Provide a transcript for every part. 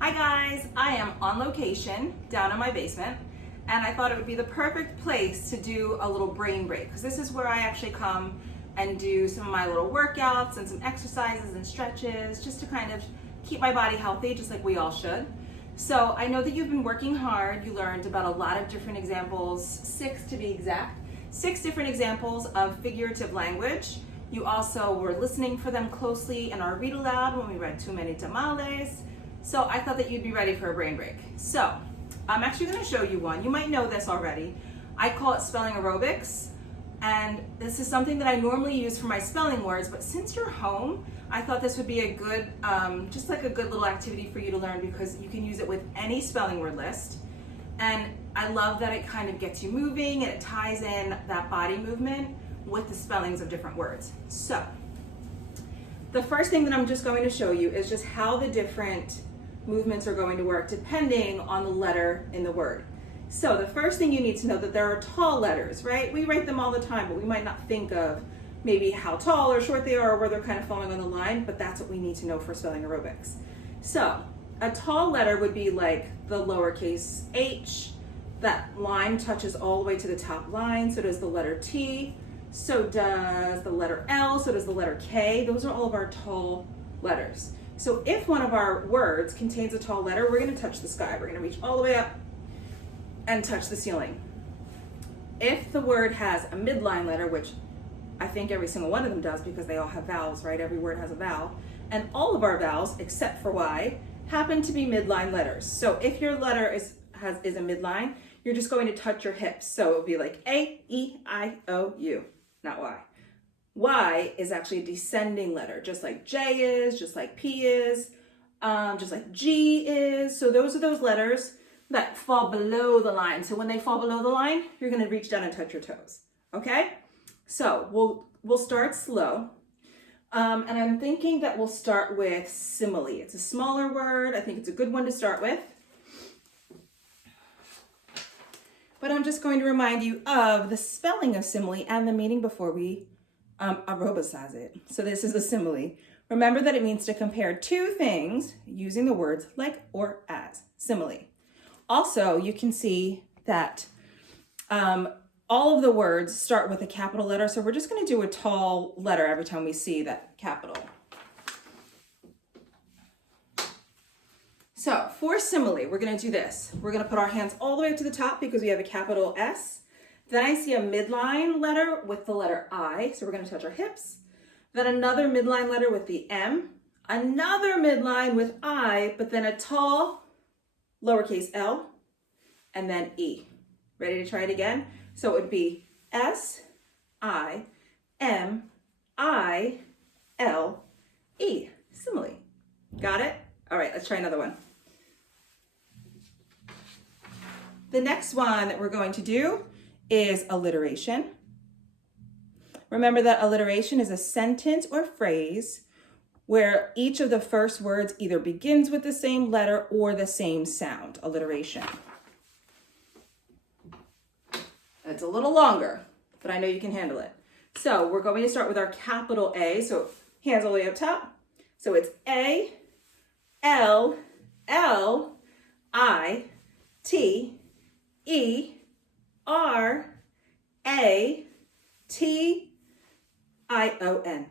Hi guys, I am on location down in my basement and I thought it would be the perfect place to do a little brain break because this is where I actually come and do some of my little workouts and some exercises and stretches just to kind of keep my body healthy just like we all should. So I know that you've been working hard. You learned about a lot of different examples, 6 to be exact, 6 different examples of figurative language. You also were listening for them closely in our read aloud when we read Too Many Tamales. So I thought that you'd be ready for a brain break. So I'm actually going to show you one. You might know this already. I call it spelling aerobics. And this is something that I normally use for my spelling words, but since you're home, I thought this would be a good, just like a good little activity for you to learn because you can use it with any spelling word list. And I love that it kind of gets you moving and it ties in that body movement with the spellings of different words. So the first thing that I'm just going to show you is just how the different movements are going to work depending on the letter in the word. So the first thing you need to know that there are tall letters, right? We write them all the time, but we might not think of maybe how tall or short they are or where they're kind of falling on the line, but that's what we need to know for spelling aerobics. So a tall letter would be like the lowercase h. That line touches all the way to the top line, so does the letter T, so does the letter L, so does the letter K. Those are all of our tall letters. So if one of our words contains a tall letter, we're going to touch the sky. We're going to reach all the way up and touch the ceiling. If the word has a midline letter, which I think every single one of them does because they all have vowels, right? Every word has a vowel. And all of our vowels, except for Y, happen to be midline letters. So if your letter is a midline, you're just going to touch your hips. So it would be like A, E, I, O, U, not Y. Y is actually a descending letter, just like J is, just like P is, just like G is. So those are those letters that fall below the line. So when they fall below the line, you're going to reach down and touch your toes. Okay? So we'll start slow. And I'm thinking that we'll start with simile. It's a smaller word. I think it's a good one to start with. But I'm just going to remind you of the spelling of simile and the meaning before we aerobicize it. So this is a simile. Remember that it means to compare two things using the words like or as. Simile. Also, you can see that all of the words start with a capital letter. So we're just going to do a tall letter every time we see that capital. So for simile, we're going to do this. We're going to put our hands all the way up to the top because we have a capital S. Then I see a midline letter with the letter I. So we're going to touch our hips. Then another midline letter with the M. Another midline with I, but then a tall lowercase l, and then E. Ready to try it again? So it would be S, I, M, I, L, E. Simile. Got it? All right, let's try another one. The next one that we're going to do is alliteration. Remember that alliteration is a sentence or phrase where each of the first words either begins with the same letter or the same sound. Alliteration. It's a little longer, but I know you can handle it. So we're going to start with our capital A. So hands all the way up top. So it's A, L, L, I, T, E, R, A, T, I, O, N.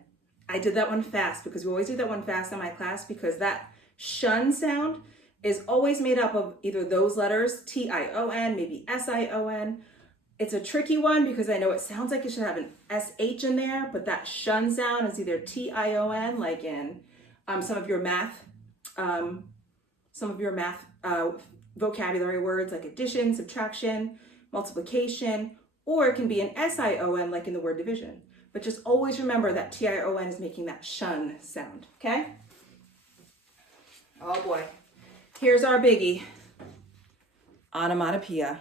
I did that one fast because we always do that one fast in my class because that shun sound is always made up of either those letters, T-I-O-N, maybe S-I-O-N. It's a tricky one because I know it sounds like it should have an S-H in there, but that shun sound is either T-I-O-N, like in some of your math vocabulary words like addition, subtraction, multiplication, or it can be an S-I-O-N like in the word division. But just always remember that T-I-O-N is making that shun sound, okay? Oh boy. Here's our biggie. Onomatopoeia.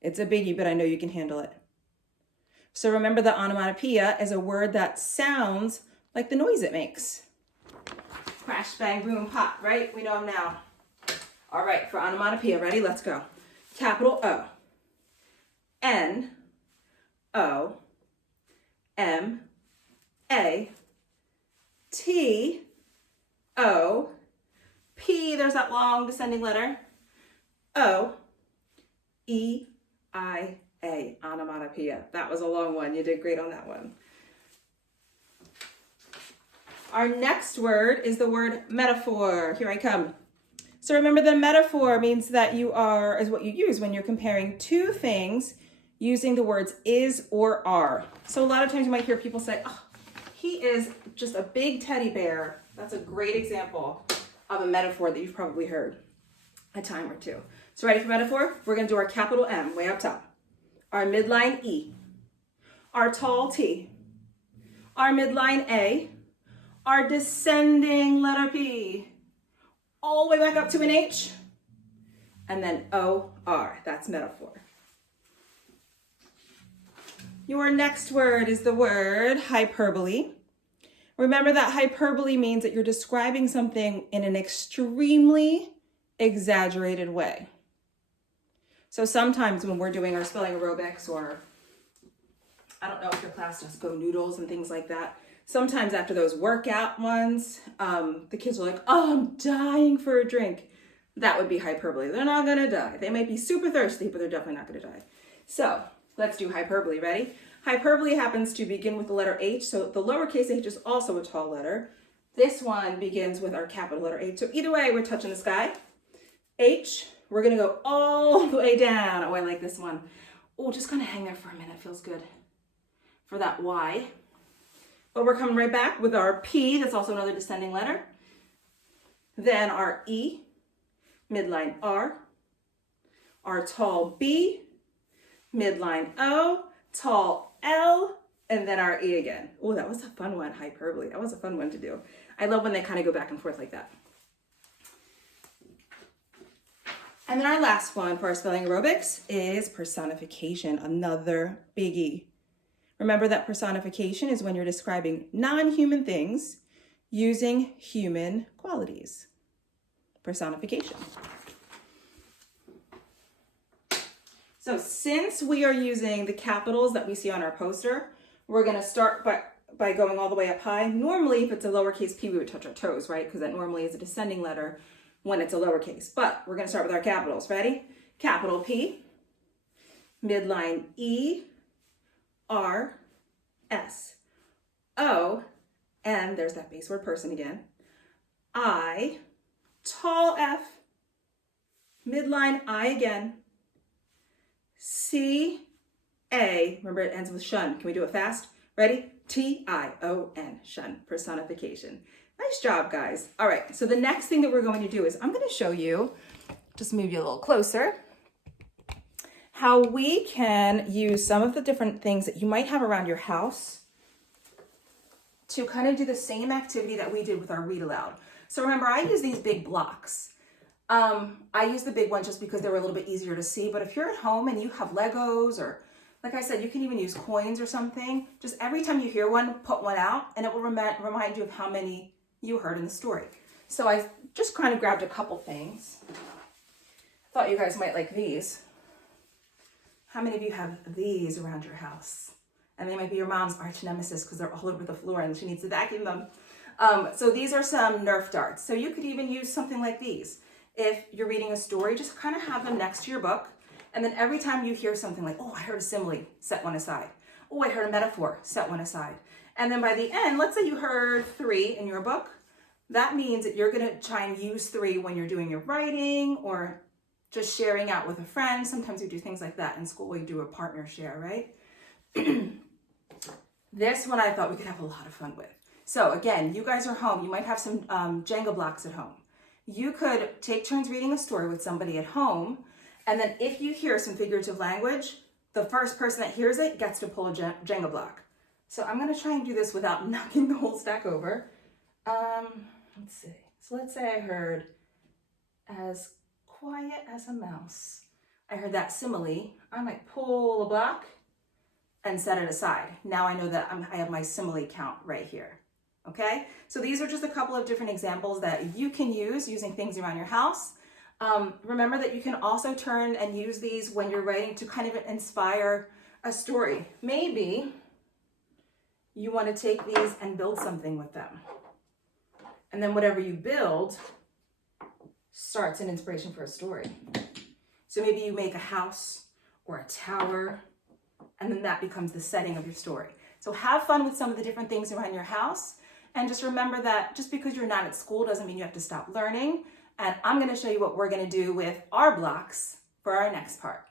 It's a biggie, but I know you can handle it. So remember that onomatopoeia is a word that sounds like the noise it makes. Crash, bang, boom, pop, right? We know them now. All right, for onomatopoeia, ready? Let's go. Capital O. N. O. M. A. T. O. P, there's that long descending letter. O, E, I, A, onomatopoeia. That was a long one. You did great on that one. Our next word is the word metaphor. Here I come. So remember that metaphor means that is what you use when you're comparing two things using the words is or are. So a lot of times you might hear people say, oh, he is just a big teddy bear. That's a great example of a metaphor that you've probably heard a time or two. So ready for metaphor? We're going to do our capital M way up top, our midline E, our tall T, our midline A, our descending letter P, all the way back up to an H, and then O-R. That's metaphor. Your next word is the word hyperbole. Remember that hyperbole means that you're describing something in an extremely exaggerated way. So sometimes when we're doing our spelling aerobics, or I don't know if your class does go noodles and things like that, sometimes after those workout ones, the kids are like, oh, I'm dying for a drink. That would be hyperbole. They're not gonna die. They might be super thirsty, but they're definitely not gonna die. So let's do hyperbole. Ready? Hyperbole happens to begin with the letter H, so the lowercase h is also a tall letter. This one begins with our capital letter H. So either way, we're touching the sky. H, we're gonna go all the way down. Oh, I like this one. Oh, just gonna hang there for a minute, feels good. For that Y. But we're coming right back with our P, that's also another descending letter. Then our E, midline R, our tall B, midline O, tall L, and then our E again. Oh, that was a fun one, hyperbole. That was a fun one to do. I love when they kind of go back and forth like that. And then our last one for our spelling aerobics is personification, another biggie. Remember that personification is when you're describing non-human things using human qualities. Personification. So since we are using the capitals that we see on our poster, we're going to start by going all the way up high. Normally, if it's a lowercase p, we would touch our toes, right? Because that normally is a descending letter when it's a lowercase. But we're going to start with our capitals. Ready? Capital P, midline E, R, S, O, and there's that base word person again, I, tall F, midline I again, C, A, remember it ends with shun. Can we do it fast? Ready? T-I-O-N, shun, personification. Nice job, guys. All right, so the next thing that we're going to do is I'm going to show you, just move you a little closer, how we can use some of the different things that you might have around your house to kind of do the same activity that we did with our read aloud. So remember, I use these big blocks. I use the big ones just because they were a little bit easier to see, but if you're at home and you have Legos, or like I said, you can even use coins or something, just every time you hear one, put one out, and it will remind you of how many you heard in the story. So I just kind of grabbed a couple things. Thought you guys might like these. How many of you have these around your house? And they might be your mom's arch nemesis because they're all over the floor and she needs to vacuum them. So these are some Nerf darts. So you could even use something like these. If you're reading a story, just kind of have them next to your book. And then every time you hear something like, oh, I heard a simile, set one aside. Oh, I heard a metaphor, set one aside. And then by the end, let's say you heard 3 in your book. That means that you're going to try and use 3 when you're doing your writing or just sharing out with a friend. Sometimes we do things like that in school. We do a partner share, right? This one I thought we could have a lot of fun with. So again, you guys are home. You might have some Jenga blocks at home. You could take turns reading a story with somebody at home. And then if you hear some figurative language, the first person that hears it gets to pull a Jenga block. So I'm going to try and do this without knocking the whole stack over. Let's see. So let's say I heard as quiet as a mouse. I heard that simile. I might pull a block and set it aside. Now I know that I have my simile count right here. Okay? So these are just a couple of different examples that you can use using things around your house. Remember that you can also turn and use these when you're writing to kind of inspire a story. Maybe you want to take these and build something with them. And then whatever you build, starts an inspiration for a story. So maybe you make a house or a tower, and then that becomes the setting of your story. So have fun with some of the different things around your house, and just remember that just because you're not at school doesn't mean you have to stop learning. And I'm going to show you what we're going to do with our blocks for our next part.